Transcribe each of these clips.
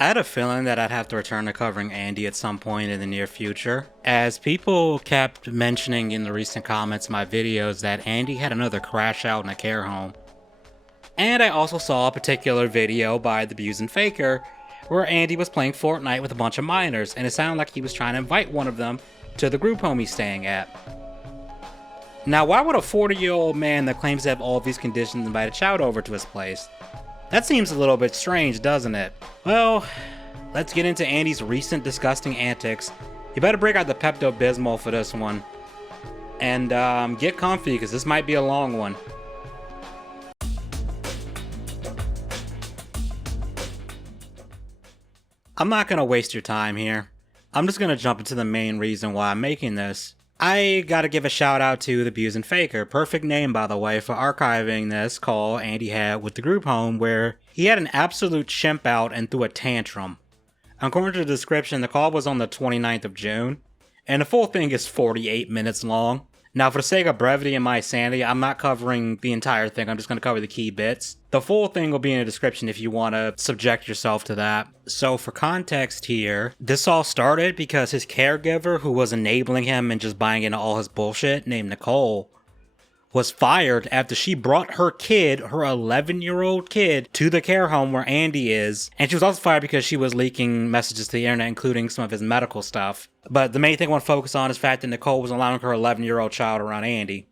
I had a feeling that I'd have to return to covering Andy at some point in the near future, as people kept mentioning in the recent comments of my videos that Andy had another crash out in a care home. And I also saw a particular video by the Buzin Faker where Andy was playing Fortnite with a bunch of minors, and it sounded like he was trying to invite one of them to the group home he's staying at. Now, why would a 40-year-old man that claims to have all of these conditions invite a child over to his place? That seems a little bit strange, doesn't it? Well, let's get into Andy's recent disgusting antics. You better break out the Pepto-Bismol for this one. And get comfy, because this might be a long one. I'm not going to waste your time here. I'm just going to jump into the main reason why I'm making this. I gotta give a shout out to the Buzin Faker, perfect name by the way, for archiving this call Andy had with the group home where he had an absolute chimp out and threw a tantrum. According to the description, the call was on the 29th of June, and the full thing is 48 minutes long. Now, for the sake of brevity and my sanity, I'm not covering the entire thing, I'm just going to cover the key bits. The full thing will be in the description if you want to subject yourself to that. So for context here, this all started because his caregiver, who was enabling him and just buying into all his bullshit, named Nicole, was fired after she brought her kid, her 11-year-old kid, to the care home where Andy is. And she was also fired because she was leaking messages to the internet, including some of his medical stuff. But the main thing I want to focus on is the fact that Nicole was allowing her 11-year-old child around Andy.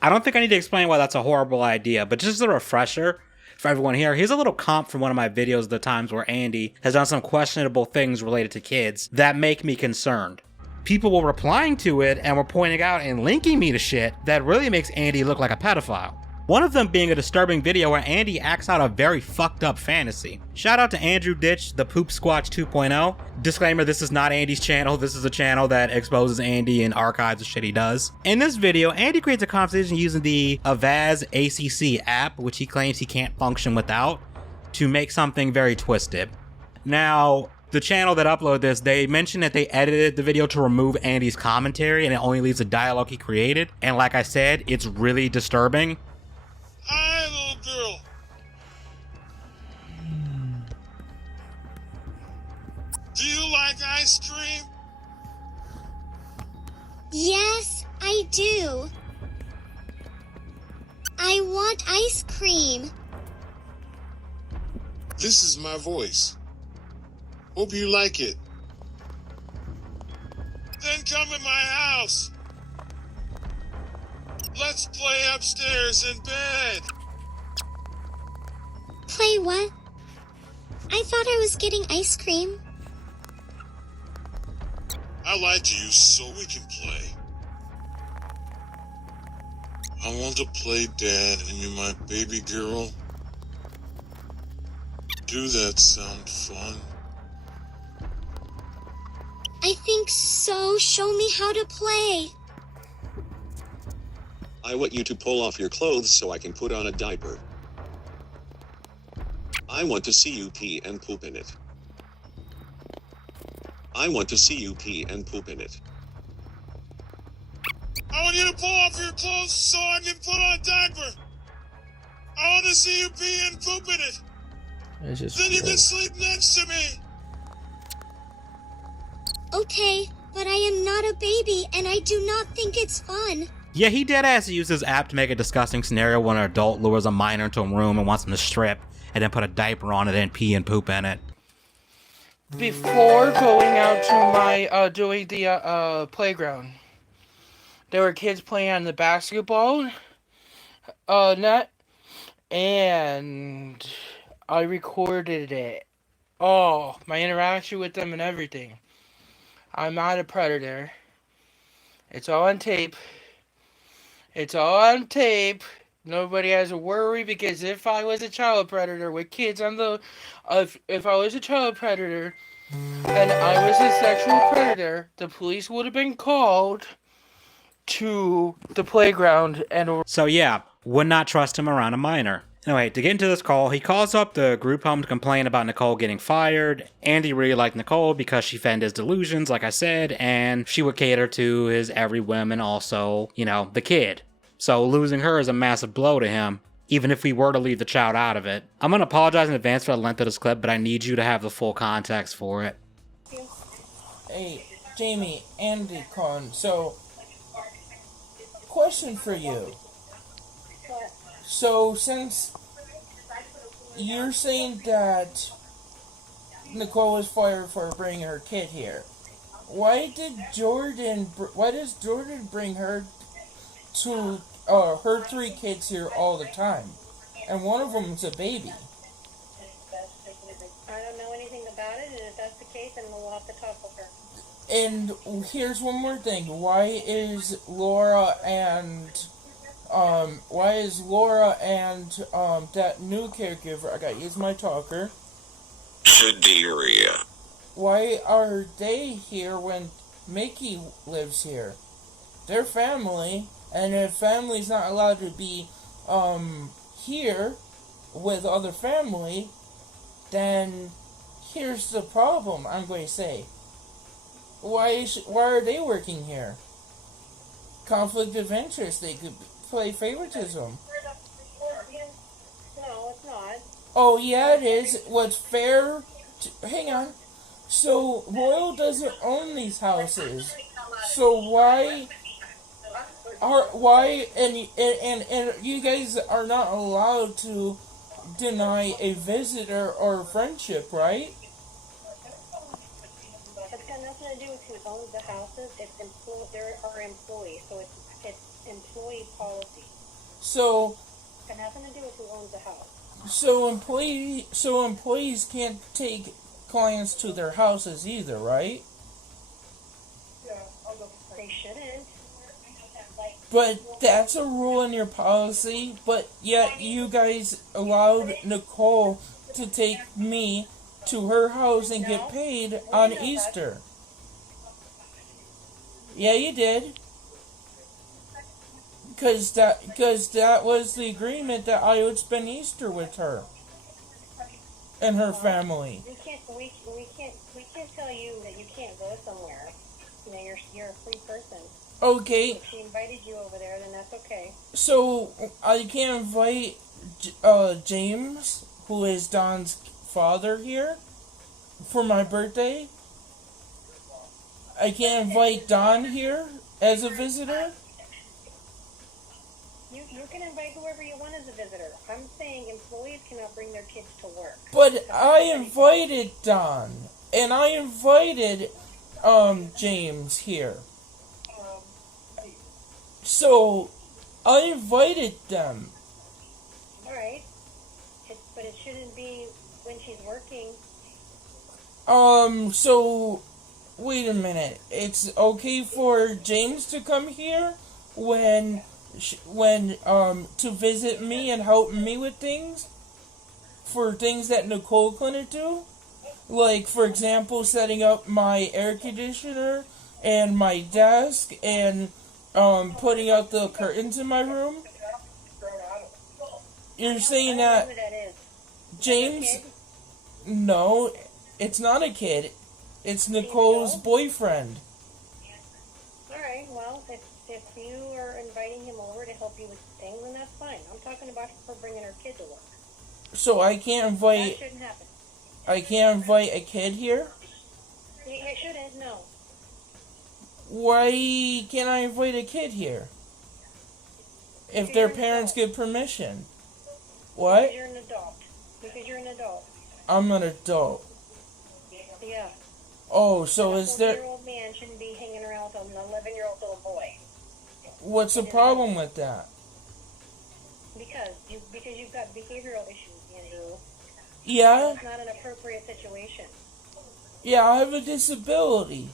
I don't think I need to explain why that's a horrible idea, but just as a refresher for everyone here, here's a little comp from one of my videos of the times where Andy has done some questionable things related to kids that make me concerned. People were replying to it and were pointing out and linking me to shit that really makes Andy look like a pedophile. One of them being a disturbing video where Andy acts out a very fucked up fantasy. Shout out to Andrew Ditch, the Poopsquatch 2.0. Disclaimer, this is not Andy's channel, this is a channel that exposes Andy and archives the shit he does. In this video, Andy creates a conversation using the Avaz ACC app, which he claims he can't function without, to make something very twisted. Now, the channel that uploaded this, they mentioned that they edited the video to remove Andy's commentary and it only leaves the dialogue he created. And like I said, it's really disturbing. Hi, little girl. Do you like ice cream? Yes, I do. I want ice cream. This is my voice. Hope you like it. Then come in my house. Let's play upstairs in bed. Play what? I thought I was getting ice cream. I lied to you so we can play. I want to play dad and you're my baby girl. Do that sound fun? I think so. Show me how to play. I want you to pull off your clothes so I can put on a diaper. I want to see you pee and poop in it. I want to see you pee and poop in it. I want you to pull off your clothes so I can put on a diaper. I want to see you pee and poop in it. Then you can sleep next to me. Okay, but I am not a baby and I do not think it's fun. Yeah, he deadass used his app to make a disgusting scenario when an adult lures a minor into a room and wants him to strip, and then put a diaper on it and pee and poop in it. Before going out to my, doing the, playground, there were kids playing on the basketball, net, and I recorded it. Oh, my interaction with them and everything. I'm not a predator. It's all on tape. It's all on tape. Nobody has to worry, because if I was a child predator with kids on the... if I was a child predator and I was a sexual predator, the police would have been called to the playground and... So yeah, would not trust him around a minor. Anyway, to get into this call, he calls up the group home to complain about Nicole getting fired. Andy really liked Nicole because she fed his delusions, like I said, and she would cater to his every whim and also, you know, the kid. So losing her is a massive blow to him. even if we were to leave the child out of it. I'm gonna apologize in advance for the length of this clip, but I need you to have the full context for it. Hey, Jamie, Andy Con, so, question for you. So, since you're saying that Nicole was fired for bringing her kid here, why does Jordan bring her to her 3 kids here all the time? And one of them is a baby. I don't know anything about it, and if that's the case, then we'll have to talk with her. And here's one more thing. Why is Laura and that new caregiver, I gotta use my talker, Shaderia. why are they here when Mickey lives here? They're family, and if family's not allowed to be here with other family, then here's the problem, I'm going to say. Why are they working here? Conflict of interest. They could play favoritism. No, it's not. Oh, yeah, it is. What's fair... hang on. So, Royal doesn't own these houses. So why... And you guys are not allowed to deny a visitor or friendship, right? It's got nothing to do with who owns the houses. There are employees, so it's employee policy. So... It's got nothing to do with who owns the house. So employees can't take clients to their houses either, right? They shouldn't. But that's a rule in your policy, but yet you guys allowed Nicole to take me to her house and get paid on Easter. Yeah, you did. Because that was the agreement that I would spend Easter with her and her family. We can't tell you that you can't go somewhere. You know, you're a free person. Okay. If she invited you over there, then that's okay. So I can invite James, who is Don's father, here for my birthday. I can invite Don here as a visitor. You can invite whoever you want as a visitor. I'm saying employees cannot bring their kids to work. But I invited Don, and I invited James here. So I invited them. Alright. But it shouldn't be when she's working. So wait a minute. It's okay for James to come here when to visit me and help me with things? For things that Nicole couldn't do? Like, for example, setting up my air conditioner and my desk and putting out the curtains in my room? You're saying that James... No, it's not a kid. It's Nicole's boyfriend. Alright, well, if you are inviting him over to help you with things, then that's fine. I'm talking about her bringing her kid to work. So I can't invite... That shouldn't happen. I can't invite a kid here? It shouldn't, no. Why can't I invite a kid here? If their parents give permission. What? Because you're an adult. Because you're an adult. I'm an adult. Yeah. Oh, so is there... A 12-year-old man shouldn't be hanging around with an 11-year-old little boy. What's the problem with that? Because you've got behavioral issues, Andrew. Yeah? It's not an appropriate situation. Yeah, I have a disability.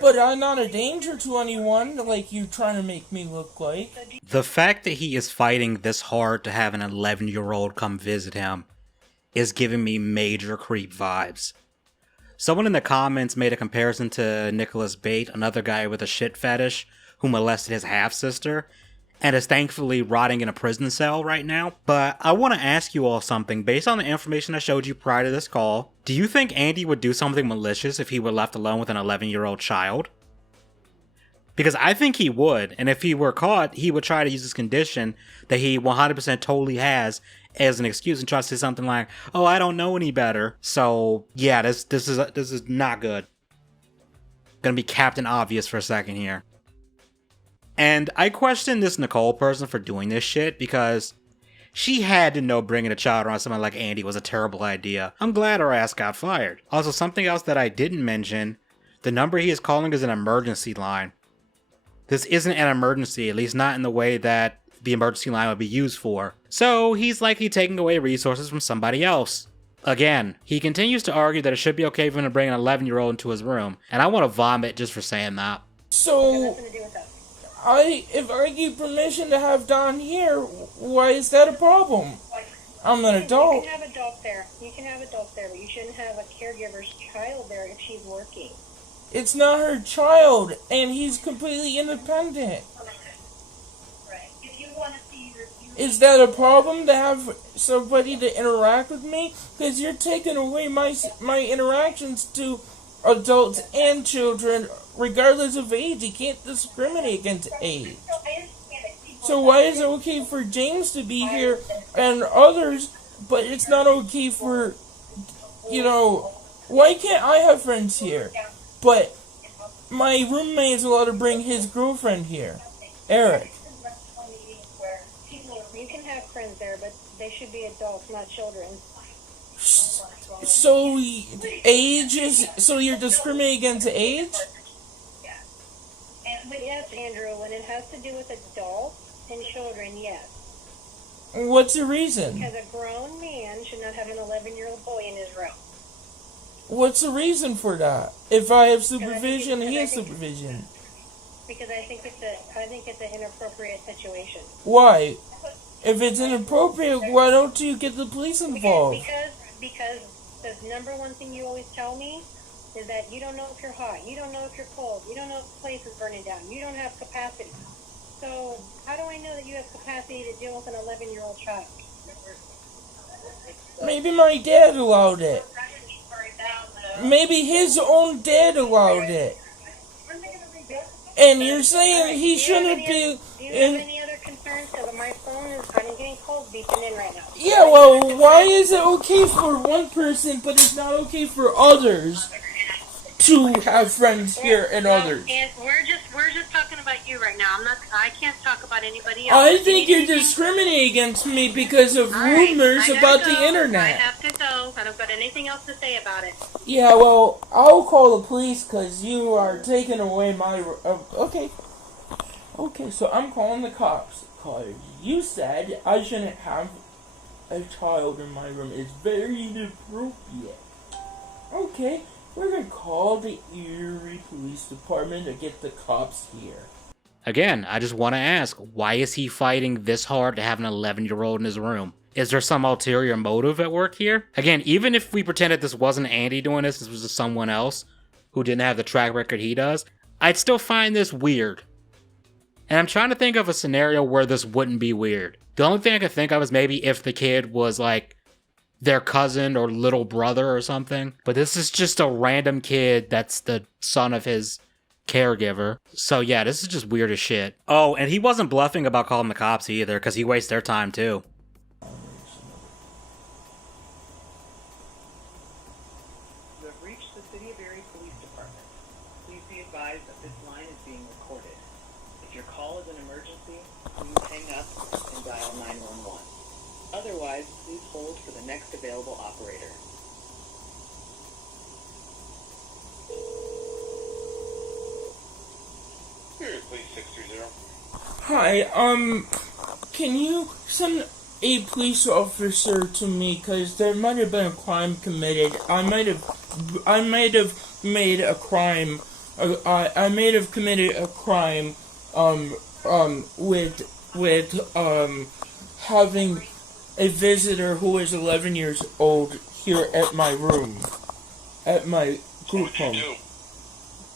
But I'm not a danger to anyone, like you trying to make me look like. The fact that he is fighting this hard to have an 11-year-old come visit him is giving me major creep vibes. Someone in the comments made a comparison to Nicholas Bate, another guy with a shit fetish who molested his half-sister, and is thankfully rotting in a prison cell right now. But I want to ask you all something. Based on the information I showed you prior to this call, do you think Andy would do something malicious if he were left alone with an 11-year-old child? Because I think he would, and if he were caught, he would try to use this condition that he 100% totally has as an excuse and try to say something like, "Oh, I don't know any better." So yeah, this is not good. Gonna be Captain Obvious for a second here. And I question this Nicole person for doing this shit because she had to know bringing a child around someone like Andy was a terrible idea. I'm glad her ass got fired. Also, something else that I didn't mention, the number he is calling is an emergency line. This isn't an emergency, at least not in the way that the emergency line would be used for. So he's likely taking away resources from somebody else. Again, he continues to argue that it should be okay for him to bring an 11-year-old into his room, and I want to vomit just for saying that. So, if I give permission to have Don here, why is that a problem? I'm an adult. You can have adults there. You can have adults there, but you shouldn't have a caregiver's child there if she's working. It's not her child, and he's completely independent. Right. If you want to see your... Is that a problem to have somebody to interact with me? Because you're taking away my interactions to adults and children, regardless of age. You can't discriminate against age. So why is it okay for James to be here and others, but it's not okay for, why can't I have friends here? But my roommate is allowed to bring his girlfriend here, Eric. You can have friends there, but they should be adults, not children. So age is... So you're discriminating against age? But yes, Andrew, when it has to do with adults and children, yes. What's the reason? Because a grown man should not have an 11-year-old boy in his room. What's the reason for that? If I have supervision, he has supervision. Because I think it's an inappropriate situation. Why? If it's inappropriate, why don't you get the police involved? Because the number one thing you always tell me is that you don't know if you're hot, you don't know if you're cold, you don't know if the place is burning down, you don't have capacity. So how do I know that you have capacity to deal with an 11-year-old child? Maybe my dad allowed it. Maybe his own dad allowed it. And you're saying he shouldn't be... Do you have any other concerns? Because my phone is getting cold beeping in right now. Yeah, well, why is it okay for one person, but it's not okay for others to have friends here and others? And we're just talking about you right now. I can't talk about anybody else. I think you're discriminating against me because of rumors about the internet. I have to go. I don't got anything else to say about it. Yeah, well, I'll call the police because you are taking away my... Okay. Okay, so I'm calling the cops because you said I shouldn't have a child in my room. It's very inappropriate. Okay, we're going to call the Erie Police Department to get the cops here. Again, I just want to ask, why is he fighting this hard to have an 11-year-old in his room? Is there some ulterior motive at work here? Again, even if we pretended this wasn't Andy doing this was just someone else who didn't have the track record he does, I'd still find this weird. And I'm trying to think of a scenario where this wouldn't be weird. The only thing I could think of is maybe if the kid was like their cousin or little brother or something. But this is just a random kid that's the son of his caregiver. So yeah, this is just weird as shit. Oh, and he wasn't bluffing about calling the cops either, because he wastes their time too. You have reached the City of Erie Police Department. Please be advised that this line is being recorded. If your call is an emergency, please hang up and dial 911. Otherwise, please hold for the next available operator. Here, police 630. Hi, can you send a police officer to me, because there might have been a crime committed. I might have made a crime, I may have committed a crime, with having a visitor who is 11 years old here at my room, at my group home.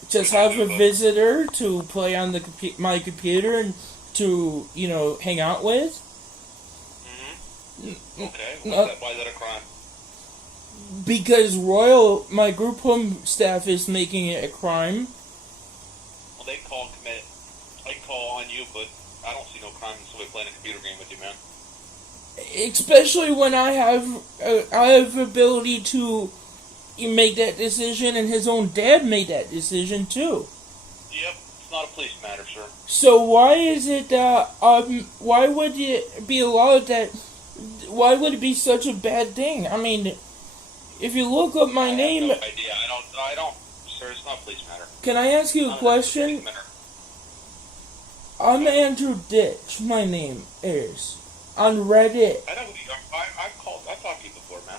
Just have a visitor to play on the my computer and to, hang out with. Mm-hmm. Okay. Why is that a crime? Because my group home staff is making it a crime. Well, they call commit you, but I don't see no crime in somebody playing a computer game with you, man. Especially when I have ability to make that decision, and his own dad made that decision too. Yep, it's not a police matter, sir. So why is it why would it be allowed that? Why would it be such a bad thing? I mean, if you look up my name, I have no idea. I don't, sir. It's not a police matter. Can I ask you a question? I'm Andrew Ditch. My name is on Reddit. I know who you are. I've talked to you before, man.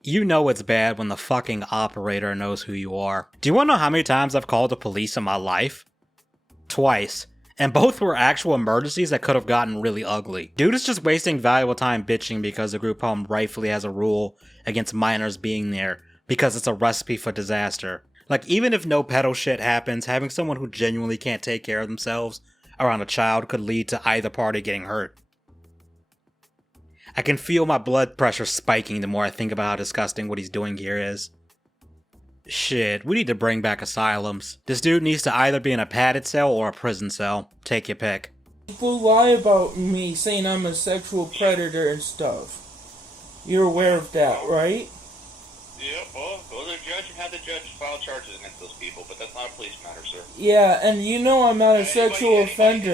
You know it's bad when the fucking operator knows who you are. Do you want to know how many times I've called the police in my life? Twice. And both were actual emergencies that could have gotten really ugly. Dude is just wasting valuable time bitching because the group home rightfully has a rule against minors being there, because it's a recipe for disaster. Like, even if no pedo shit happens, having someone who genuinely can't take care of themselves around a child could lead to either party getting hurt. I can feel my blood pressure spiking the more I think about how disgusting what he's doing here is. Shit, we need to bring back asylums. This dude needs to either be in a padded cell or a prison cell. Take your pick. People lie about me, saying I'm a sexual predator and stuff. You're aware of that, right? Yeah, well, go to the judge and have the judge file charges against those people, but that's not a police matter, sir. Yeah, and you know I'm not a sexual offender.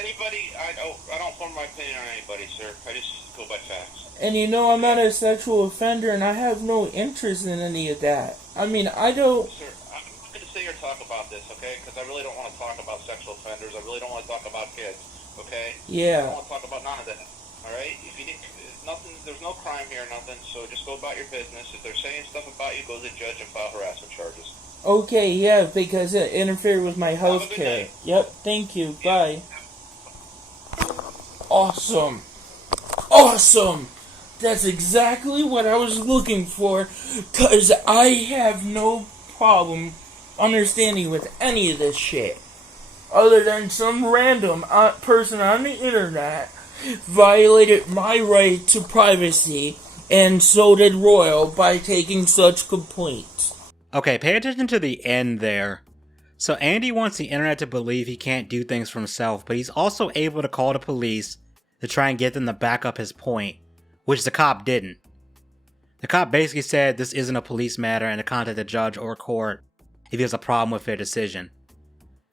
Anybody, I don't form my opinion on anybody, sir. I just go by facts. And you know I'm not a sexual offender, and I have no interest in any of that. I mean, I don't... Sir, I'm not going to sit here and talk about this, okay? Because I really don't want to talk about sexual offenders. I really don't want to talk about kids, okay? Yeah. I don't want to talk about none of that, all right? If you didn't... Nothing, there's no crime here, nothing, so just go about your business. If they're saying stuff about you, go to the judge and file harassment charges. Okay, yeah, because it interfered with my health care. Yep, thank you, bye. Awesome. Awesome! That's exactly what I was looking for, because I have no problem understanding with any of this shit. Other than some random person on the internet violated my right to privacy, and so did Royal by taking such complaints. Okay, pay attention to the end there. So Andy wants the internet to believe he can't do things for himself, but he's also able to call the police to try and get them to back up his point, which the cop didn't. The cop basically said this isn't a police matter and to contact the judge or court if he has a problem with their decision.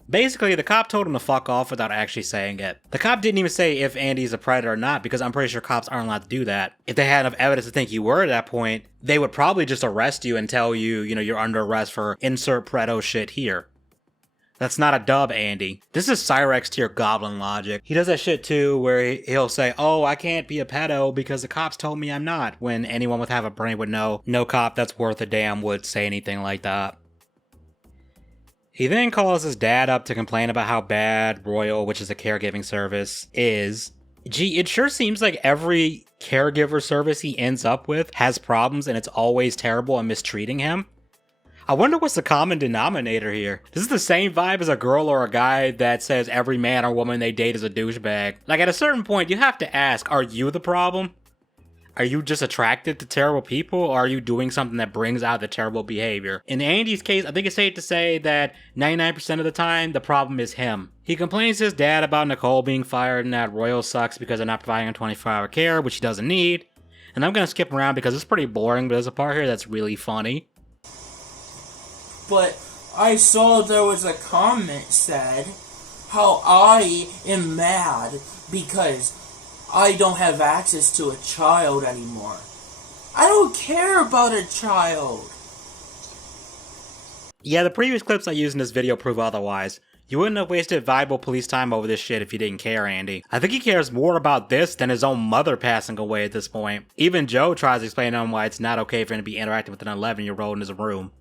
Basically, the cop told him to fuck off without actually saying it. The cop didn't even say if Andy's a predator or not, because I'm pretty sure cops aren't allowed to do that. If they had enough evidence to think you were at that point, they would probably just arrest you and tell you, you're under arrest for insert predo shit here. That's not a dub, Andy. This is Cyrex tier goblin logic. He does that shit too, where he'll say, oh, I can't be a pedo because the cops told me I'm not, when anyone with half a brain would know no cop that's worth a damn would say anything like that. He then calls his dad up to complain about how bad Royal, which is a caregiving service, is. Gee, it sure seems like every caregiver service he ends up with has problems and it's always terrible and mistreating him. I wonder what's the common denominator here. This is the same vibe as a girl or a guy that says every man or woman they date is a douchebag. Like, at a certain point, you have to ask, are you the problem? Are you just attracted to terrible people, or are you doing something that brings out the terrible behavior? In Andy's case, I think it's safe to say that 99% of the time, the problem is him. He complains to his dad about Nicole being fired and that Royal sucks because they're not providing him 24-hour care, which he doesn't need. And I'm gonna skip around because it's pretty boring, but there's a part here that's really funny. But I saw there was a comment said how I am mad because I don't have access to a child anymore. I don't care about a child. Yeah, the previous clips I used in this video prove otherwise. You wouldn't have wasted valuable police time over this shit if you didn't care, Andy. I think he cares more about this than his own mother passing away at this point. Even Joe tries to explain to him why it's not okay for him to be interacting with an 11-year-old in his room.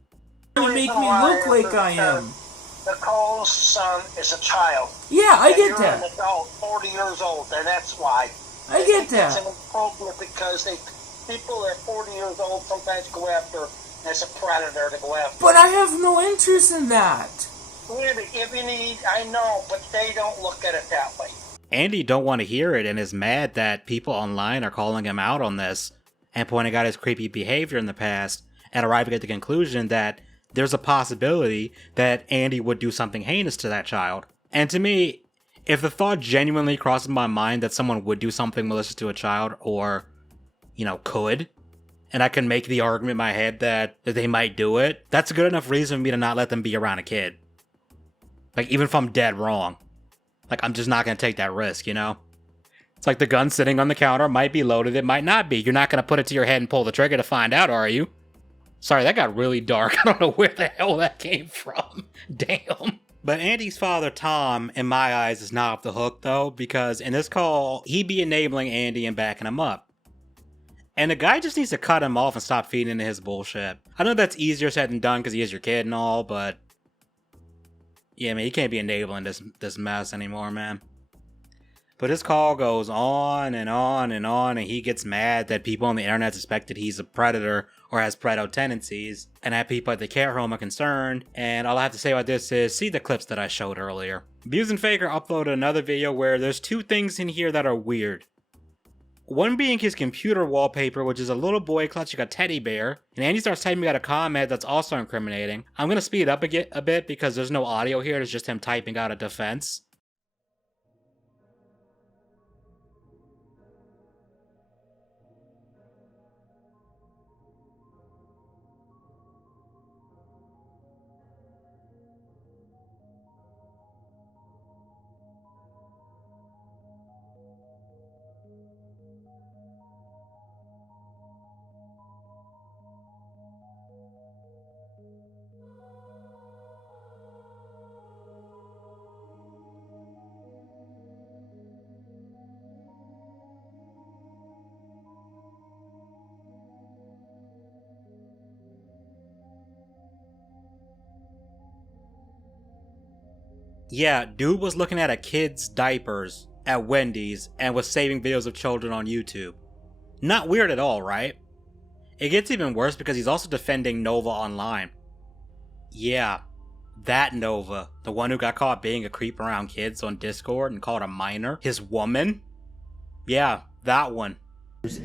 You make me look like I am. Nicole's son is a child. Yeah, I get you're that. An adult, 40 years old, and that's why. I get that. It's inappropriate because people that are 40 years old sometimes go after, as a predator to go after. But I have no interest in that. Really, if you need, I know, but they don't look at it that way. Andy don't want to hear it and is mad that people online are calling him out on this and pointing out his creepy behavior in the past and arriving at the conclusion that there's a possibility that Andy would do something heinous to that child. And to me, If the thought genuinely crosses my mind that someone would do something malicious to a child, or, you know, could, and I can make the argument in my head that they might do it, that's a good enough reason for me to not let them be around a kid. Like, even if I'm dead wrong. Like, I'm just not going to take that risk, you know? It's like the gun sitting on the counter might be loaded, it might not be. You're not going to put it to your head and pull the trigger to find out, are you? Sorry, that got really dark. I don't know where the hell that came from. Damn. But Andy's father, Tom, in my eyes, is not off the hook, though, because in this call, he'd be enabling Andy and backing him up. And the guy just needs to cut him off and stop feeding into his bullshit. I know that's easier said than done because he is your kid and all, but... yeah, man, he can't be enabling this mess anymore, man. But his call goes on and on and on, and he gets mad that people on the internet suspect that he's a predator or has predator tendencies, and that people at the care home are concerned. And all I have to say about this is, see the clips that I showed earlier. Buzin Faker uploaded another video where there's two things in here that are weird. One being his computer wallpaper, which is a little boy clutching a teddy bear, and Andy starts typing out a comment that's also incriminating. I'm going to speed it up a bit because there's no audio here, it's just him typing out a defense. Yeah, dude was looking at a kid's diapers at Wendy's and was saving videos of children on YouTube. Not weird at all, right? It gets even worse because he's also defending Nova online. Yeah, that Nova, the one who got caught being a creep around kids on Discord and called a minor his woman. Yeah, that one.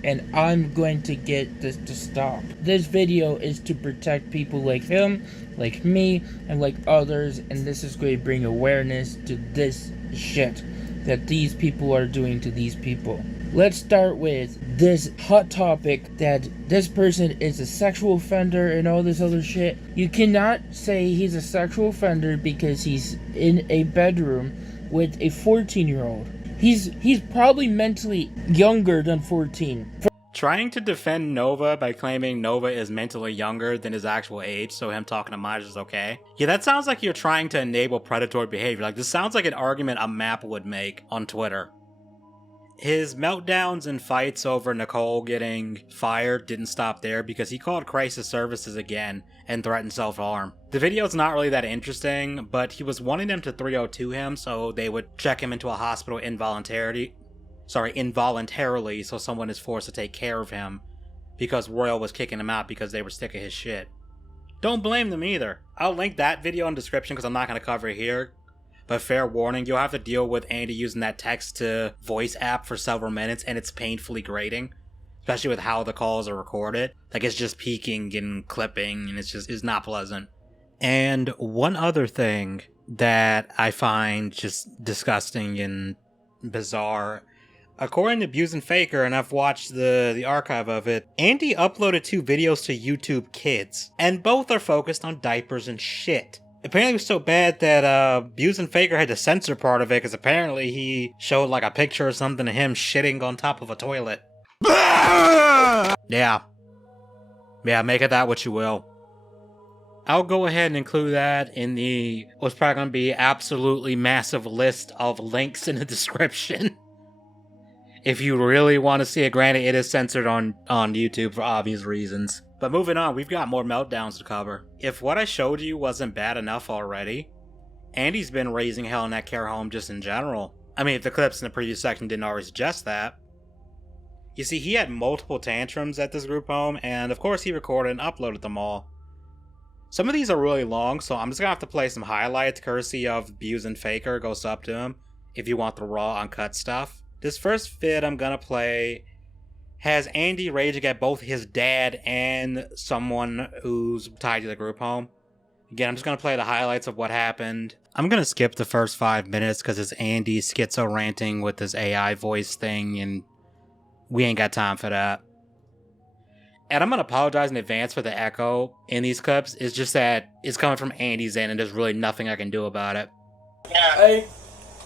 And I'm going to get this to stop. This video is to protect people like him, like me, and like others, and this is going to bring awareness to this shit that these people are doing to these people. Let's start with this hot topic that this person is a sexual offender and all this other shit. You cannot say he's a sexual offender because he's in a bedroom with a 14-year-old. He's probably mentally younger than 14. Trying to defend Nova by claiming Nova is mentally younger than his actual age, so him talking to minors is okay. Yeah, that sounds like you're trying to enable predatory behavior. Like, this sounds like an argument a map would make on Twitter. His meltdowns and fights over Nicole getting fired didn't stop there because he called crisis services again and threatened self-harm. The video's not really that interesting, but he was wanting them to 302 him so they would check him into a hospital involuntarily so someone is forced to take care of him because Royal was kicking him out because they were sick of his shit. Don't blame them either. I'll link that video in the description because I'm not going to cover it here. But fair warning, you'll have to deal with Andy using that text-to-voice app for several minutes, and it's painfully grating. Especially with how the calls are recorded. Like, it's just peaking and clipping, and it's not pleasant. And one other thing that I find just disgusting and bizarre. According to Buzin Faker, and I've watched the archive of it, Andy uploaded 2 videos to YouTube Kids, and both are focused on diapers and shit. Apparently it was so bad that Buzin Faker had to censor part of it because apparently he showed like a picture or something of him shitting on top of a toilet. Yeah, make of that what you will. I'll go ahead and include that in what's probably going to be absolutely massive list of links in the description. If you really want to see it, granted it is censored on YouTube for obvious reasons. But moving on, we've got more meltdowns to cover. If what I showed you wasn't bad enough already, Andy's been raising hell in that care home just in general. I mean, if the clips in the previous section didn't already suggest that. You see, he had multiple tantrums at this group home, and of course he recorded and uploaded them all. Some of these are really long, so I'm just gonna have to play some highlights courtesy of Buzin Faker goes up to him if you want the raw, uncut stuff. This first vid I'm gonna play has Andy raging at both his dad and someone who's tied to the group home. Again, I'm just going to play the highlights of what happened. I'm going to skip the first 5 minutes because it's Andy schizo ranting with this AI voice thing, and we ain't got time for that. And I'm going to apologize in advance for the echo in these clips. It's just that it's coming from Andy's end, and there's really nothing I can do about it. I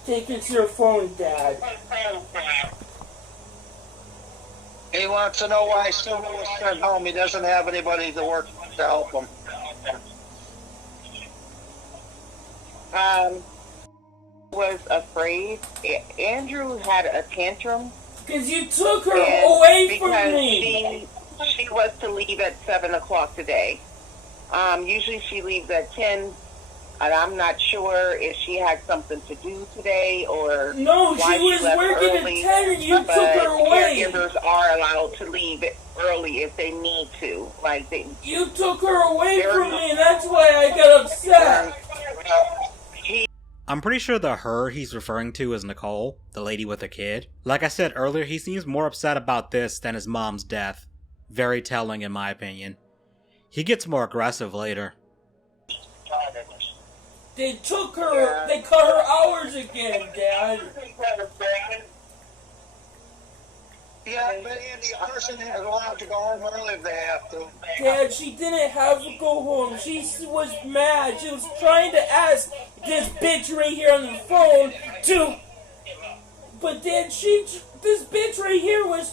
think it's your phone, Dad. He wants to know why Silver was sent home. He doesn't have anybody to work to help him. Was afraid. Andrew had a tantrum. Because you took her away from me. She was to leave at 7 o'clock today. Usually she leaves at 10. And I'm not sure if she had something to do today or no, why she was working early, at 10 and you took her away. Caregivers are allowed to leave early if they need to. You took her away from me, and that's why I got upset. I'm pretty sure the her he's referring to is Nicole, the lady with the kid. Like I said earlier, he seems more upset about this than his mom's death. Very telling in my opinion. He gets more aggressive later. They took her, they cut her hours again, Dad. Yeah, but Andy, a person is allowed to go home early if they have to. Dad, she didn't have to go home. She was mad. She was trying to ask this bitch right here on the phone to... But Dad, this bitch right here was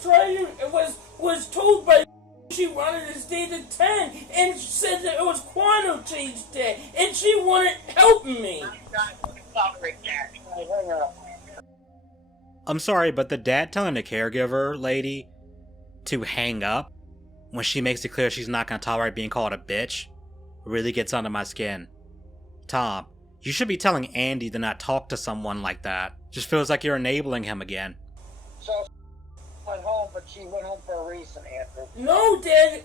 told by... She wanted to stay to 10, and she said that it was quantum change day, and she wanted help me. I'm sorry, but the dad telling the caregiver lady to hang up when she makes it clear she's not going to tolerate being called a bitch really gets under my skin. Tom, you should be telling Andy to not talk to someone like that. Just feels like you're enabling him again. So went home, but she went home for a reason, Andrew. No, Dad.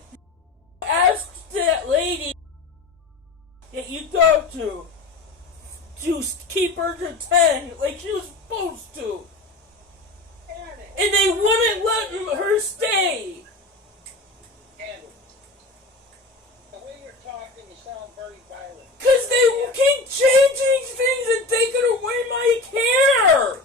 Ask that lady that you talked to keep her to 10 like she was supposed to. And they wouldn't let her stay. Andy, the way you're talking, you sound very violent. Because they keep changing things and taking away my care.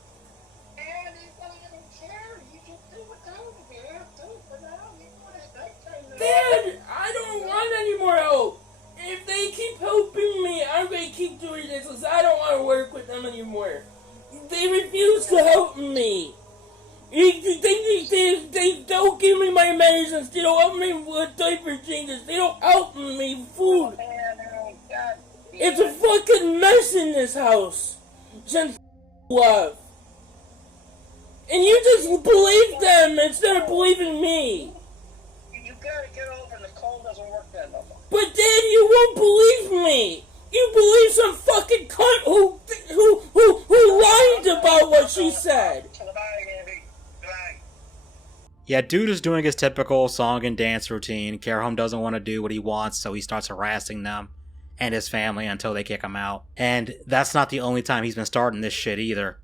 Dad, I don't want any more help. If they keep helping me, I'm going to keep doing this because I don't want to work with them anymore. They refuse to help me. They don't give me my medicines. They don't help me with diaper changes. They don't help me with food. It's a fucking mess in this house since love. And you just believe them instead of believing me. You gotta get over Nicole doesn't work that no more. But Dad, you won't believe me. You believe some fucking cunt who lied about what she said. Yeah, dude is doing his typical song and dance routine. Care home doesn't want to do what he wants, so he starts harassing them and his family until they kick him out. And that's not the only time he's been starting this shit either.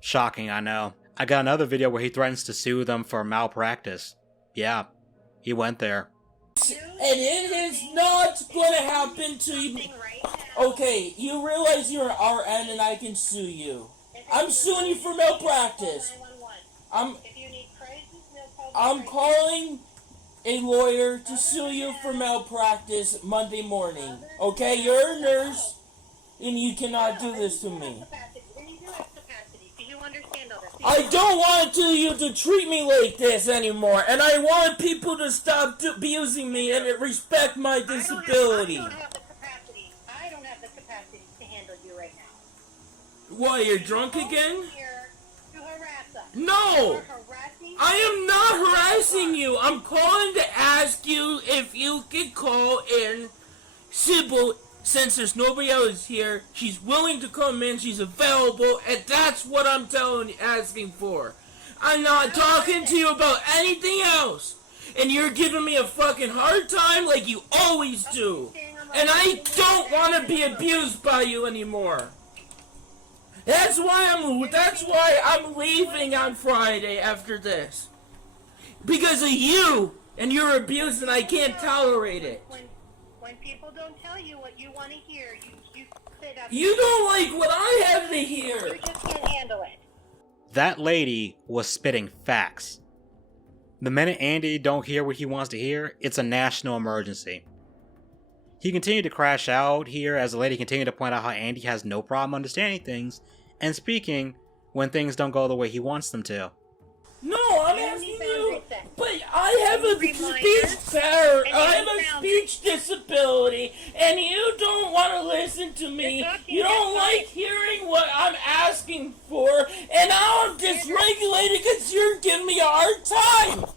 Shocking, I know. I got another video where he threatens to sue them for malpractice. Yeah, he went there. And it is not going to happen to you. Okay, you realize you're an RN and I can sue you. I'm suing you for malpractice. I'm calling a lawyer to sue you for malpractice Monday morning. Okay, you're a nurse and you cannot do this to me. I don't want you to treat me like this anymore, and I want people to stop abusing me and respect my disability. I don't have the capacity to handle you right now. What, you're drunk again? Here to harass us. No! I am not harassing you. I'm calling to ask you if you could call in Sybil. Since there's nobody else here, she's willing to come in, she's available, and that's what I'm asking for. I'm not talking to you about anything else. And you're giving me a fucking hard time like you always do. And I don't want to be abused by you anymore. That's why I'm leaving on Friday after this. Because of you and your abuse, and I can't tolerate it. When people don't tell you what you want to hear, you sit up. You don't like what I have to hear. You just can't handle it. That lady was spitting facts. The minute Andy don't hear what he wants to hear, it's a national emergency. He continued to crash out here as the lady continued to point out how Andy has no problem understanding things and speaking when things don't go the way he wants them to. No, I'm asking you, but I have a speech pattern, I have a speech disability, and you don't want to listen to me. You don't like hearing what I'm asking for, and now I'm dysregulated because you're giving me a hard time.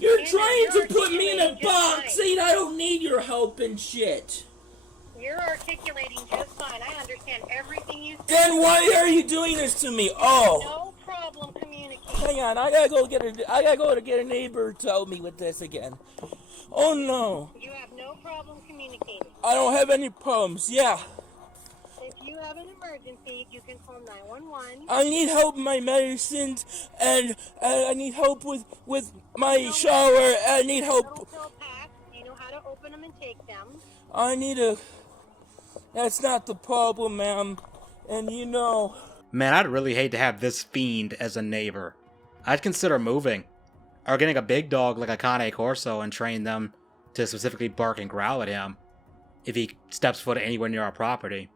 You're trying to put me in a box saying I don't need your help and shit. You're articulating just fine. I understand everything you say. Then why are you doing this to me? Oh. No problem communicating. Hang on, I gotta go to get a neighbor to help me with this again. Oh no. You have no problem communicating. I don't have any problems, yeah. If you have an emergency, you can call 911. I need help with my medicines, and I need help with my shower, I need help. You know how to open them and take them. I need a... That's not the problem, ma'am. And you know... Man, I'd really hate to have this fiend as a neighbor. I'd consider moving. Or getting a big dog like a Cane Corso and train them to specifically bark and growl at him if he steps foot anywhere near our property.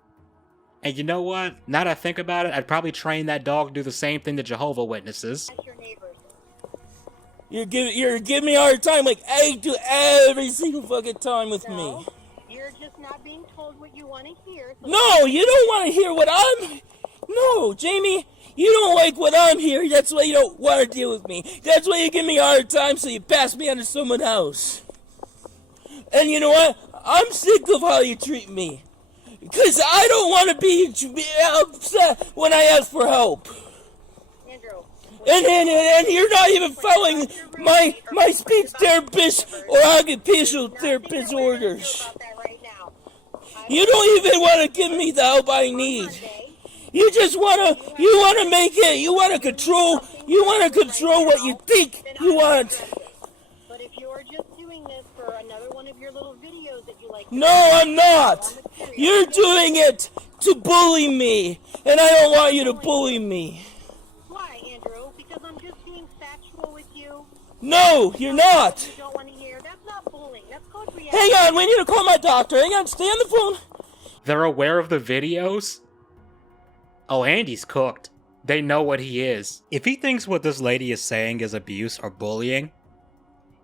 And you know what? Now that I think about it, I'd probably train that dog to do the same thing to Jehovah's Witnesses. You're giving me a hard time like I do every single fucking time with me. You're just not being told what you want to hear. So no, you don't want to hear what I'm... No, Jamie, you don't like what I'm hearing. That's why you don't want to deal with me. That's why you give me a hard time, so you pass me on to someone else. And you know what? I'm sick of how you treat me. Because I don't want to be upset when I ask for help. Andrew. And you're not even following my speech therapist or occupational therapist orders. You don't even want to give me the help I need. You just want to make it, you want to control what you think you want. But if you're just doing this for another one of your little videos that you like. No, I'm not. You're doing it to bully me, and I don't want you to bully me. Why, Andrew? Because I'm just being factual with you. No, you're not. You don't want to hear. That's not bullying. That's called reality. Hang on, we need to call my doctor. Hang on, stay on the phone. They're aware of the videos? Oh, Andy's cooked. They know what he is. If he thinks what this lady is saying is abuse or bullying,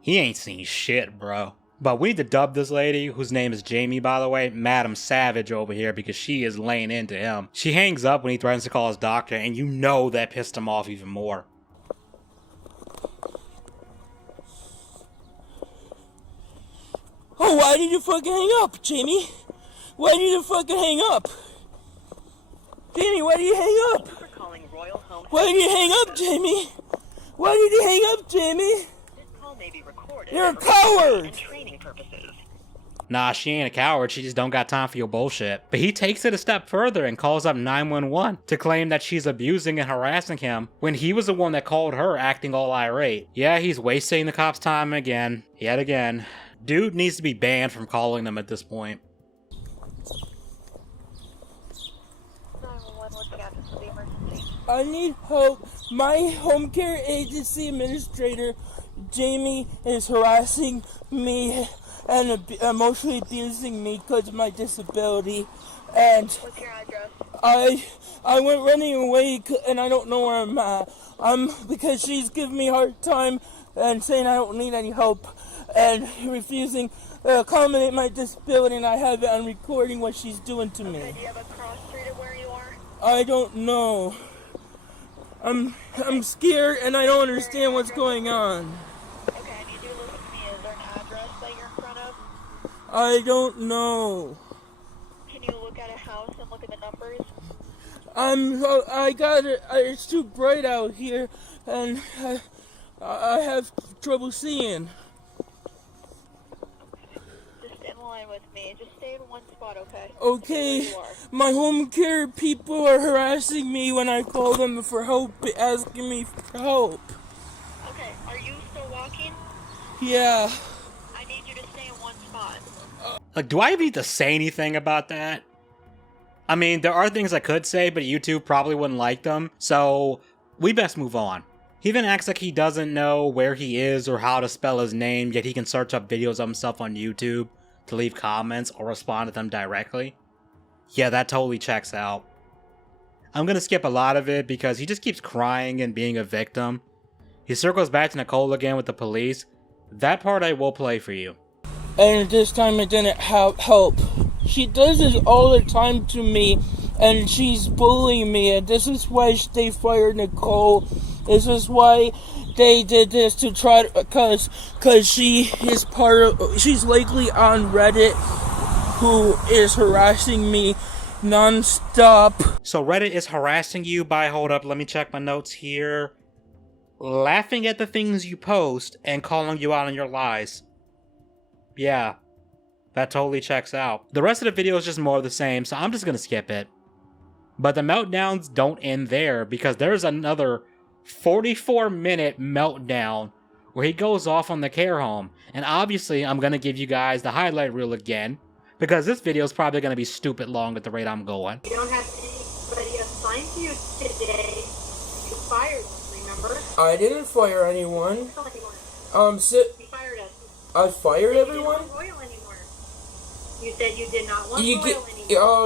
he ain't seen shit, bro. But we need to dub this lady, whose name is Jamie, by the way, Madam Savage over here, because she is laying into him. She hangs up when he threatens to call his doctor, and you know that pissed him off even more. Oh, why did you fucking hang up, Jamie? Why did you fucking hang up? Jamie, why did you hang up? Why did you hang up, Jamie? Why did you hang up, Jamie? This call may be recorded. You're a coward! And training purposes. Nah, she ain't a coward, she just don't got time for your bullshit. But he takes it a step further and calls up 911 to claim that she's abusing and harassing him when he was the one that called her acting all irate. Yeah, he's wasting the cops' time again. Yet again. Dude needs to be banned from calling them at this point. I need help. My home care agency administrator, Jamie, is harassing me and emotionally abusing me because of my disability. And what's your address? I went running away and I don't know where I'm at. Because she's giving me a hard time and saying I don't need any help and refusing to accommodate my disability, and I have it on recording what she's doing to me. Okay, do you have a cross street of where you are? I don't know. I'm scared and I don't understand what's going on. Okay, I need you to listen to me. Is there an address that you're in front of? I don't know. Can you look at a house and look at the numbers? I got it. It's too bright out here and I have trouble seeing. Just stay in line with me. Just stay in one spot, okay? Okay, my home care people are harassing me when I call them for help, asking me for help. Okay, are you still walking? Yeah. I need you to stay in one spot. Like, do I even need to say anything about that? I mean, there are things I could say, but YouTube probably wouldn't like them, so we best move on. He even acts like he doesn't know where he is or how to spell his name, yet he can search up videos of himself on YouTube to leave comments or respond to them directly. Yeah, that totally checks out. I'm gonna skip a lot of it because he just keeps crying and being a victim. He circles back to Nicole again with the police. That part I will play for you. And this time it didn't help. She does this all the time to me, and she's bullying me, and this is why they fired Nicole. This is why they did this to try to, cause she is she's likely on Reddit, who is harassing me non-stop. So Reddit is harassing you by, hold up, let me check my notes here, laughing at the things you post and calling you out on your lies. Yeah, that totally checks out. The rest of the video is just more of the same, so I'm just gonna skip it. But the meltdowns don't end there, because there's another 44-minute meltdown where he goes off on the care home. And obviously, I'm gonna give you guys the highlight reel again, because this video is probably gonna be stupid long at the rate I'm going. You don't have anybody assigned to you today. You fired them, remember? I didn't fire anyone. You fired us. I fired everyone? You didn't want oil anymore. You said you did not want oil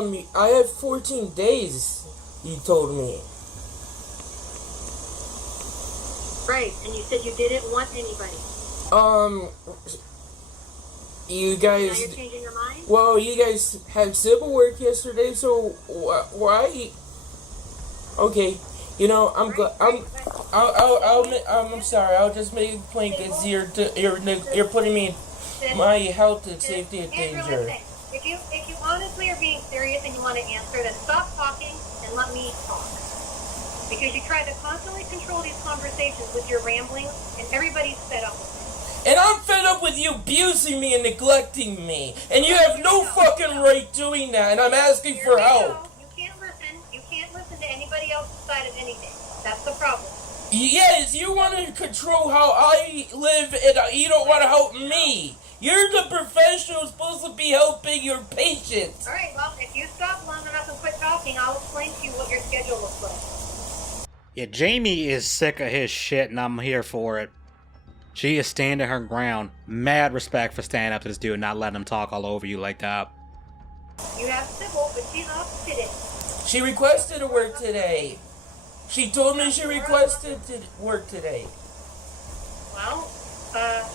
anymore. I have 14 days, you told me. Right, and you said you didn't want anybody. You guys... Now you're changing your mind? Well, you guys had civil work yesterday, so why? Okay, you know, I'm sorry. I'll just make a point because you're putting me my health and safety in danger. If you honestly are being serious and you want to answer, then stop talking and let me talk. Because you try to constantly control these conversations with your rambling, and everybody's fed up with it. And I'm fed up with you abusing me and neglecting me. And you have no fucking right doing that, and I'm asking for help. You can't listen to anybody else's side of anything. That's the problem. Yes, you want to control how I live, and you don't want to help me. You're the professional supposed to be helping your patients. Alright, well, if you stop long enough and quit talking, I'll explain to you what your schedule looks like. Yeah, Jamie is sick of his shit, and I'm here for it. She is standing her ground. Mad respect for standing up to this dude and not letting him talk all over you like that. You have Sybil, but she's off today. She requested to work today. She told me she requested to work today. Well,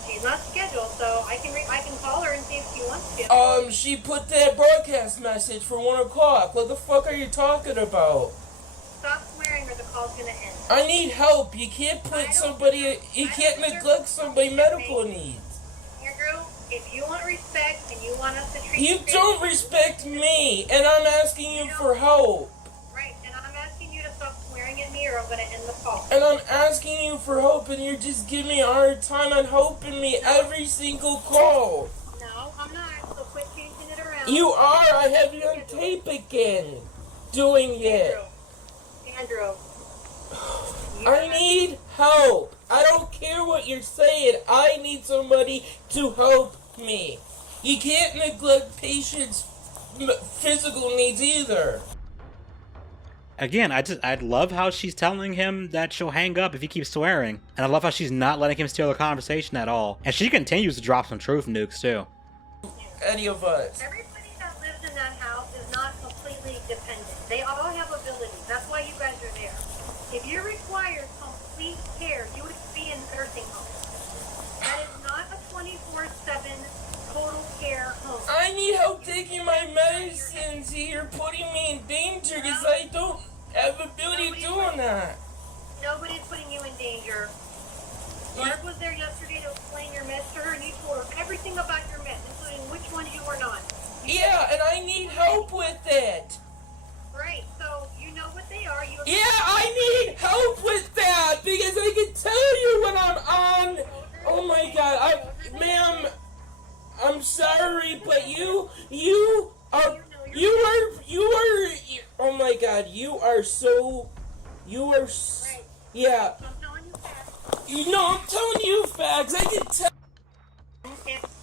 she's not scheduled, so I can call her and see if she wants to. She put that broadcast message for 1 o'clock. What the fuck are you talking about? Stop swearing or the call's gonna end. I need help. You can't you can't neglect somebody's medical needs. Andrew, if you want respect and you want us to treat you don't respect me, and I'm asking you for help. Right, and I'm asking you to stop swearing at me or I'm gonna end the call. And I'm asking you for help, and you're just giving me a hard time on helping me every single call. No, I'm not, so quit changing it around. You are. I have you on tape again doing it. Andrew. I need help. I don't care what you're saying. I need somebody to help me. You can't neglect patients' physical needs either. Again, I love how she's telling him that she'll hang up if he keeps swearing. And I love how she's not letting him steal the conversation at all. And she continues to drop some truth nukes too. Any of us. Everybody that lives in that house is not completely dependent. They all have abilities. That's why you guys are there. If you require complete care, you would be in nursing home. That is not a 24/7 total care home. I need help taking my medicines. You're putting me in danger because I don't have ability doing that. Nobody's putting you in danger. Mark was there yesterday to explain your meds to her, and you told her everything about your meds, including which ones you were not. Yeah, and I need help with it. Right, so you know what they are. I need help with that because I can tell you when I'm on. Oh my God, ma'am, I'm sorry, but you are. Oh my God, you are. Yeah. I'm telling you facts. I'm telling you facts. I can tell.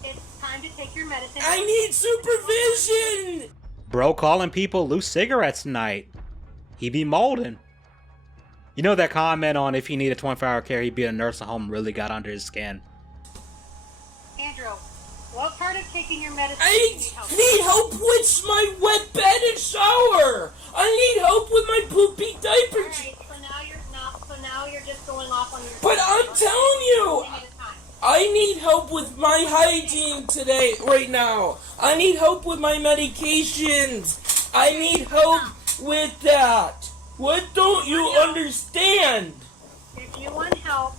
It's time time to take your medicine. I need supervision! Bro calling people loose cigarettes tonight. He be molding. You know that comment on if he needed 24-hour care, he'd be a nursing home really got under his skin. Andrew, what part of taking your medicine I need help with my wet bed and shower! I need help with my poopy diaper. Alright, so now you're just going off on your... But I'm telling you, I need help with my hygiene today, right now. I need help with my medications. I need help with that. What don't you understand? If you want help,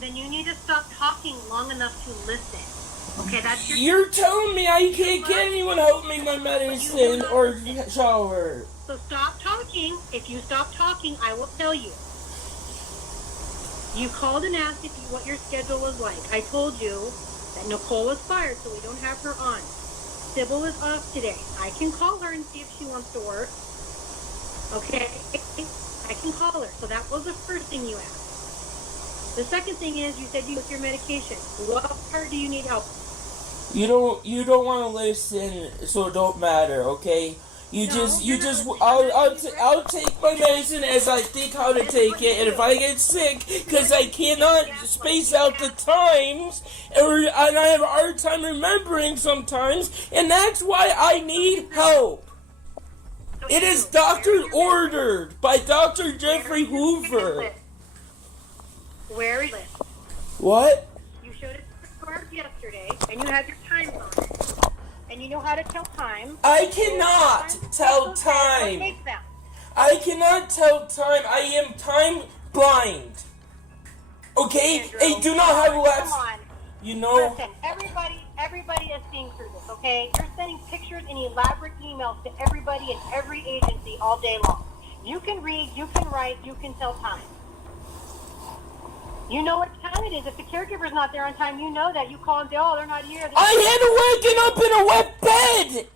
then you need to stop talking long enough to listen. Okay, that's your... You're telling me I can't get anyone help me with my medicine or shower. So stop talking. If you stop talking, I will tell you. You called and asked what your schedule was like. I told you that Nicole was fired, so we don't have her on. Sybil is off today. I can call her and see if she wants to work. Okay? I can call her. So that was the first thing you asked. The second thing is you said you with your medication. What part do you need help? You don't want to listen, so it don't matter, okay? I'll take my medicine as I think how to take it, and if I get sick, because I cannot space out the times, and I have a hard time remembering sometimes, and that's why I need help. It is doctor ordered by Dr. Jeffrey Hoover. Where is it? What? You showed it to the card yesterday, and you have your times on it. And you know how to tell time. I cannot tell time. I cannot tell time. I am time blind. Okay? Andrew, I do not have laps. Come on. You know. Listen, everybody is seeing through this, okay? You're sending pictures and elaborate emails to everybody in every agency all day long. You can read, you can write, you can tell time. You know what time it is. If the caregiver's not there on time, you know that. You call and say, oh, they're not here. I had to waking up in a wet bed.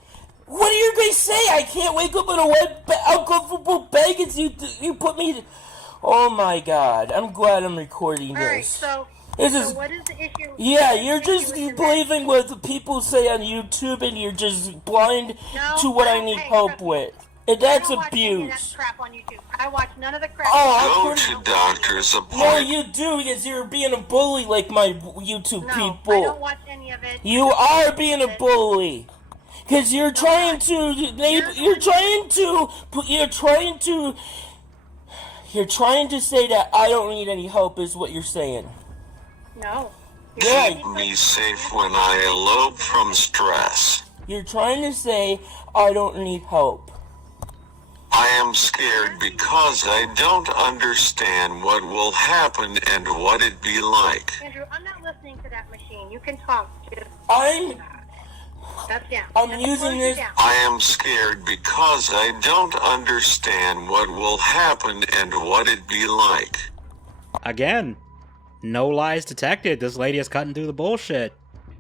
What are you going to say? I can't wake up in a wet bed. Uncomfortable bed because you put me... Oh, my God. I'm glad I'm recording this. All right, so what is the issue? Yeah, you're just believing what the people say on YouTube, and you're just blind to what I need help with. And that's abuse. I watch none of the crap. Oh, go to doctor's appointment. No, you do, because you're being a bully like my YouTube people. I don't watch any of it. You are being a bully. Because you're trying to say that I don't need any help is what you're saying. No. Keep me safe when I elope from stress. You're trying to say I don't need help. I am scared because I don't understand what will happen and what it be like. Andrew, I'm not listening to that machine. You can talk. That's down. I'm using this. I am scared because I don't understand what will happen and what it be like. Again, no lies detected. This lady is cutting through the bullshit.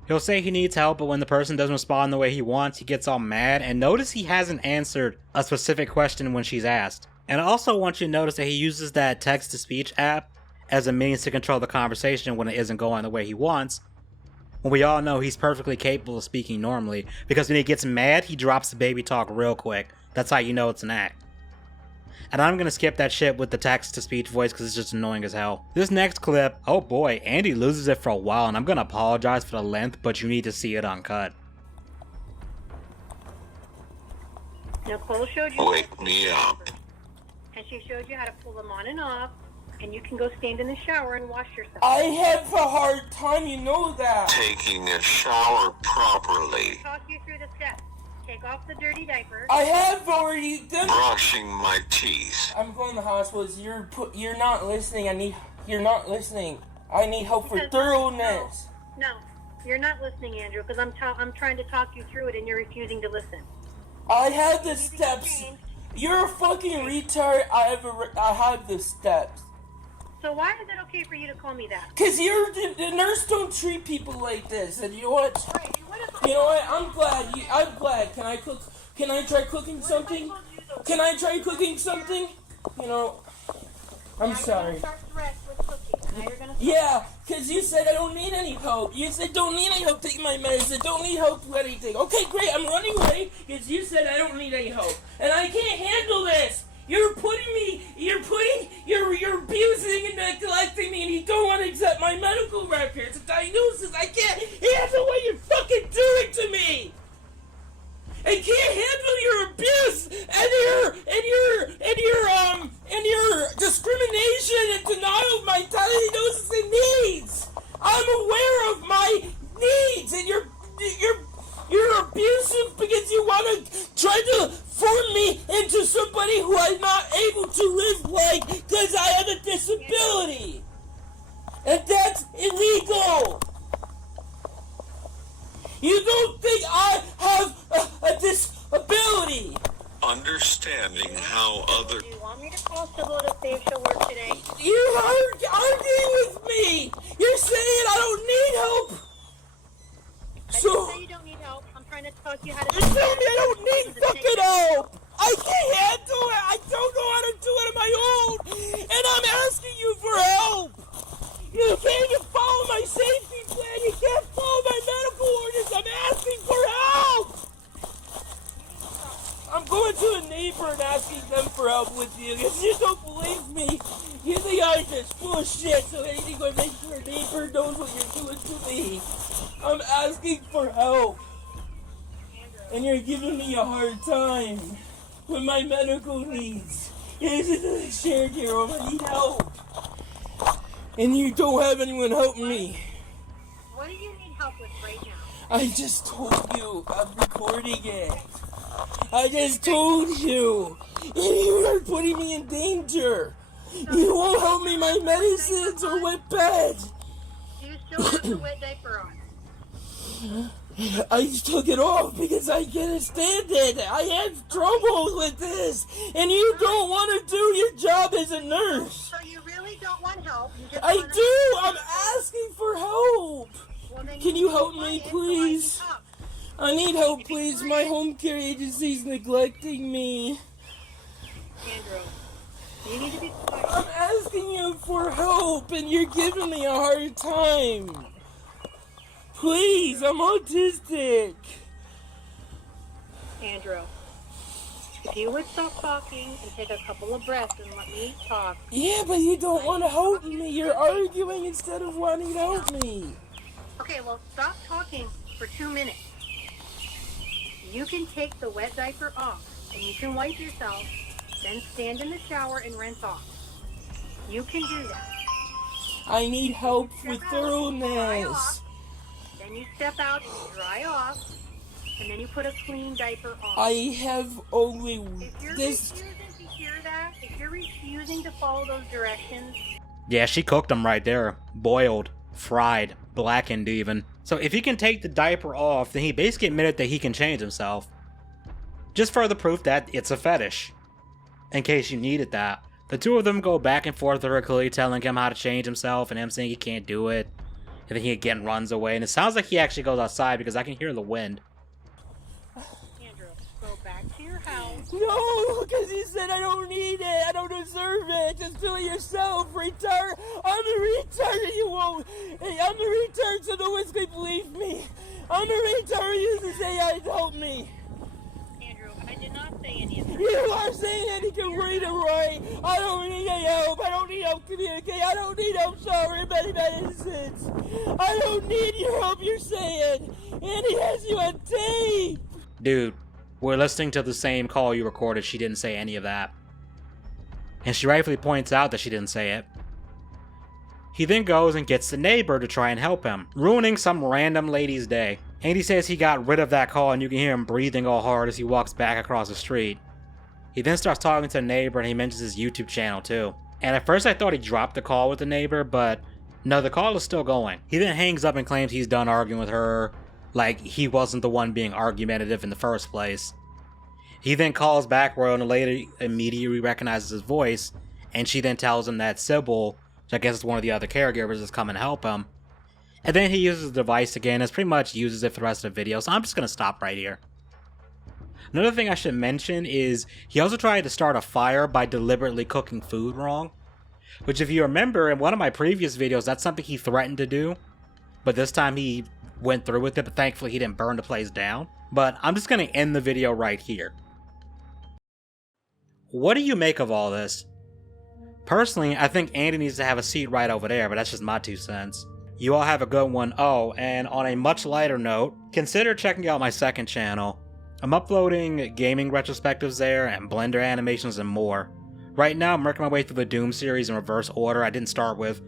He'll say he needs help, but when the person doesn't respond the way he wants, he gets all mad. And notice he hasn't answered a specific question when she's asked. And I also want you to notice that he uses that text-to-speech app as a means to control the conversation when it isn't going the way he wants. When we all know he's perfectly capable of speaking normally, because when he gets mad, he drops the baby talk real quick. That's how you know it's an act. And I'm gonna skip that shit with the text-to-speech voice because it's just annoying as hell. This next clip, oh boy, Andy loses it for a while, and I'm gonna apologize for the length, but you need to see it uncut. Nicole showed you. Wake me up. And she showed you how to pull them on and off, and you can go stand in the shower and wash yourself. I have a hard time, you know that. Taking a shower properly. Talk you through the steps. Take off the dirty diaper. I have already done. Brushing my teeth. I'm going to the hospital. You're not listening. You're not listening. I need help for thoroughness. No, you're not listening, Andrew, because I'm trying to talk you through it, and you're refusing to listen. I have the steps. You're a fucking retard. I have the steps. So why is it okay for you to call me that? Because the nurse don't treat people like this. And you know what? You know what? I'm glad. Can I cook? Can I try cooking something? Can I try cooking something? You know, I'm sorry. Yeah, because you said I don't need any help. You said don't need any help taking my medicine. Don't need help with anything. Okay, great. I'm running away because you said I don't need any help. And I can't handle this. You're abusing and neglecting me, and you don't want to accept my medical records and diagnosis. I can't handle what you're fucking doing to me. I can't handle your abuse and your discrimination and denial of my diagnosis and needs. I'm aware of my needs, and you're abusive because you want to try to form me into somebody who I'm not able to live like because I have a disability. And that's illegal. You don't think I have a disability? Understanding how other... Do you want me to call Sybil to see if she'll work today? You arguing with me. You're saying I don't need help. I didn't say you don't need help. I'm trying to talk you how to... You're telling me I don't need fucking help. I can't handle it. I don't know how to do it on my own. And I'm asking you for help. You can't even follow my safety plan. You can't follow my medical orders. I'm asking for help. I'm going to a neighbor and asking them for help with you because you don't believe me. You think I'm just full of shit, so anything will make sure a neighbor knows what you're doing to me. I'm asking for help. And you're giving me a hard time with my medical needs. This is a shared care home. I need help. And you don't have anyone helping me. What do you need help with right now? I just told you. I'm recording it. I just told you. You are putting me in danger. You won't help me my medicines or wet bed. Do you still have the wet diaper on? I took it off because I can't stand it. I have trouble with this. And you don't want to do your job as a nurse. So you really don't want help? I do. I'm asking for help. Well, Can you help me, please? I need help, please. My home care agency's neglecting me. Andrew, you need to be quiet. I'm asking you for help, and you're giving me a hard time. Please, I'm autistic. Andrew, if you would stop talking and take a couple of breaths and let me talk. Yeah, but you don't want to help me. You're arguing instead of wanting to help me. Okay, well, stop talking for 2 minutes. You can take the wet diaper off, and you can wipe yourself, then stand in the shower and rinse off. You can do that. I need help with Dry thoroughness. off, then you step out and dry off, and then you put a clean diaper on. I have only If you're this. refusing to hear that, if you're refusing to follow those directions, Yeah, she cooked them right there. Boiled, fried, blackened even. So if he can take the diaper off, then he basically admitted that he can change himself. Just further proof that it's a fetish. In case you needed that. The two of them go back and forth lyrically, telling him how to change himself, and him saying he can't do it. And then he again runs away, and it sounds like he actually goes outside because I can hear the wind. Andrew, go back to your house. No, because you said I don't need it. I don't deserve it. Just do it yourself, retard. I'm a retard and you won't. Hey, I'm a retard, so no one's going to believe me. I'm a retard. You used to say I'd help me. Andrew, I did not say any of that. You are saying that he can read and write. I don't need any help. I don't need help communicate. I don't need help showering many medicines. I don't need your help, you're saying. And he has you on tape. Dude, we're listening to the same call you recorded. She didn't say any of that. And she rightfully points out that she didn't say it. He then goes and gets the neighbor to try and help him, ruining some random lady's day. Andy says he got rid of that call and you can hear him breathing all hard as he walks back across the street. He then starts talking to the neighbor and he mentions his YouTube channel too. And at first I thought he dropped the call with the neighbor, but no, the call is still going. He then hangs up and claims he's done arguing with her, like he wasn't the one being argumentative in the first place. He then calls back where the lady immediately recognizes his voice, and she then tells him that Sybil, which I guess is one of the other caregivers, has come and help him. And then he uses the device again, as pretty much uses it for the rest of the video, so I'm just going to stop right here. Another thing I should mention is he also tried to start a fire by deliberately cooking food wrong. Which, if you remember, in one of my previous videos, that's something he threatened to do. But this time he went through with it, but thankfully he didn't burn the place down. But I'm just going to end the video right here. What do you make of all this? Personally, I think Andy needs to have a seat right over there, but that's just my 2 cents. You all have a good one. Oh, and on a much lighter note, consider checking out my second channel. I'm uploading gaming retrospectives there, and Blender animations and more. Right now, I'm working my way through the Doom series in reverse order. I didn't start with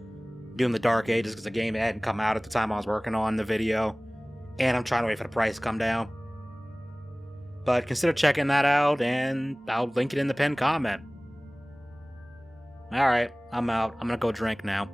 Doom the Dark Ages because the game hadn't come out at the time I was working on the video. And I'm trying to wait for the price to come down. But consider checking that out, and I'll link it in the pinned comment. Alright, I'm out. I'm gonna go drink now.